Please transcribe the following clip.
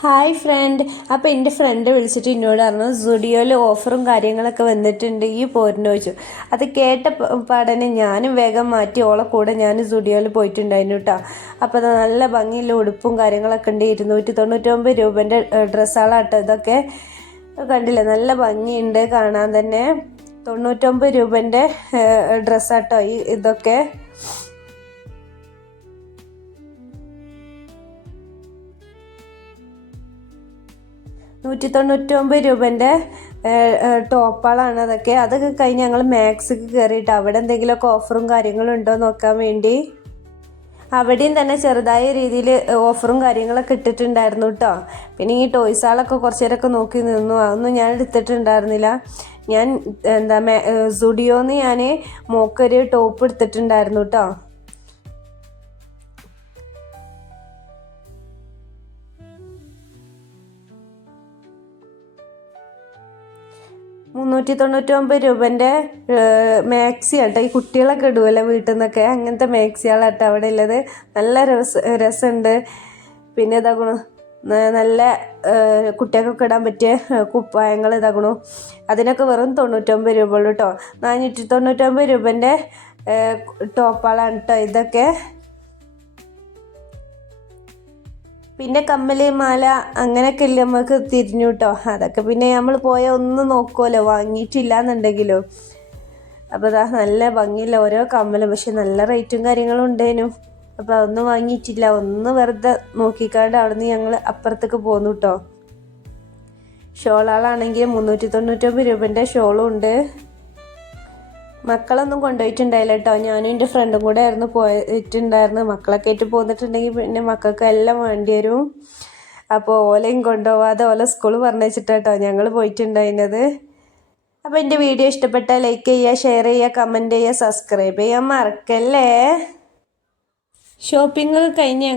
Hi front. അപ്പോൾ എൻ്റെ front വിളിച്ചിട്ട് എന്നോട് പറഞ്ഞു സുഡിയോയിൽ ഓഫറും കാര്യങ്ങളൊക്കെ വന്നിട്ടുണ്ട്, ഈ പോരിന് ചോദിച്ചു. അത് കേട്ട പാടനെ ഞാനും വേഗം മാറ്റി ഓളെ കൂടെ ഞാൻ സുഡിയോയിൽ പോയിട്ടുണ്ടായിരുന്നു കേട്ടോ. അപ്പോൾ നല്ല ഭംഗിയുള്ള ഉടുപ്പും കാര്യങ്ങളൊക്കെ ഉണ്ട്. 299 രൂപേൻ്റെ ഡ്രസ്സുകളാട്ടോ ഇതൊക്കെ. കണ്ടില്ലേ, നല്ല ഭംഗിയുണ്ട് കാണാൻ തന്നെ. 99 രൂപേൻ്റെ ഡ്രസ്സാട്ടോ ഇതൊക്കെ. 199 രൂപേൻ്റെ ടോപ്പുകളാണ് അതൊക്കെ. അതൊക്കെ കഴിഞ്ഞ് ഞങ്ങൾ മാക്സിക്ക് കയറിയിട്ട് അവിടെ എന്തെങ്കിലുമൊക്കെ ഓഫറും കാര്യങ്ങളും ഉണ്ടോ നോക്കാൻ വേണ്ടി. അവിടെയും തന്നെ ചെറുതായ രീതിയിൽ ഓഫറും കാര്യങ്ങളൊക്കെ ഇട്ടിട്ടുണ്ടായിരുന്നു കേട്ടോ. പിന്നെ ഈ ടോയ്സാളൊക്കെ കുറച്ച് നേരമൊക്കെ നോക്കി നിന്നു. അതൊന്നും ഞാൻ എടുത്തിട്ടുണ്ടായിരുന്നില്ല. ഞാൻ സുഡിയോന്ന് ഞാൻ മോക്കൊരു ടോപ്പ് എടുത്തിട്ടുണ്ടായിരുന്നു കേട്ടോ. 399 രൂപേൻ്റെ മാക്സി ആട്ടോ. ഈ കുട്ടികളൊക്കെ ഇടുമല്ലോ വീട്ടിൽ നിന്നൊക്കെ, അങ്ങനത്തെ മാക്സികളാട്ടോ അവിടെ ഉള്ളത്. നല്ല രസമുണ്ട്. പിന്നെ ഇതാകണു നല്ല കുട്ടികൾക്കൊക്കെ ഇടാൻ പറ്റിയ കുപ്പായങ്ങൾ ഇതാകണു. അതിനൊക്കെ വെറും 99 രൂപ ഉള്ളൂ കേട്ടോ. 499 രൂപേൻ്റെ ടോപ്പുകളാണ് കേട്ടോ ഇതൊക്കെ. പിന്നെ കമ്മല് മാല അങ്ങനെയൊക്കെ ഇല്ലേ നമുക്ക് തിരിഞ്ഞു കേട്ടോ. അതൊക്കെ പിന്നെ നമ്മൾ പോയാൽ ഒന്ന് നോക്കുമല്ലോ, വാങ്ങിയിട്ടില്ല എന്നുണ്ടെങ്കിലോ. അപ്പോൾ അതാ നല്ല ഭംഗിയില്ല ഓരോ കമ്മലും, പക്ഷെ നല്ല റേറ്റും കാര്യങ്ങളും ഉണ്ടേനു. അപ്പോൾ അതൊന്നും വാങ്ങിയിട്ടില്ല, ഒന്ന് വെറുതെ നോക്കിക്കാണ്ട് അവിടുന്ന് ഞങ്ങൾ അപ്പുറത്തേക്ക് പോന്നു കേട്ടോ. ഷോളാണെങ്കിൽ 399 രൂപേൻ്റെ ഷോളും ഉണ്ട്. മക്കളൊന്നും കൊണ്ടുപോയിട്ടുണ്ടായില്ല കേട്ടോ. ഞാനും എൻ്റെ ഫ്രണ്ടും കൂടെ ആയിരുന്നു പോയിട്ടുണ്ടായിരുന്നു. മക്കളൊക്കെ ആയിട്ട് പോന്നിട്ടുണ്ടെങ്കിൽ പിന്നെ മക്കൾക്ക് എല്ലാം വേണ്ടി വരും. അപ്പോൾ ഓലയും കൊണ്ടുപോകാതെ ഓല സ്കൂൾ പറഞ്ഞിട്ടാട്ടോ ഞങ്ങൾ പോയിട്ടുണ്ടായിരുന്നത്. അപ്പോൾ എൻ്റെ വീഡിയോ ഇഷ്ടപ്പെട്ടാൽ ലൈക്ക് ചെയ്യുക, ഷെയർ ചെയ്യുക, കമൻറ്റ് ചെയ്യുക, സബ്സ്ക്രൈബ് ചെയ്യാൻ മറക്കല്ലേ. ഷോപ്പിംഗ് കഴിഞ്ഞ്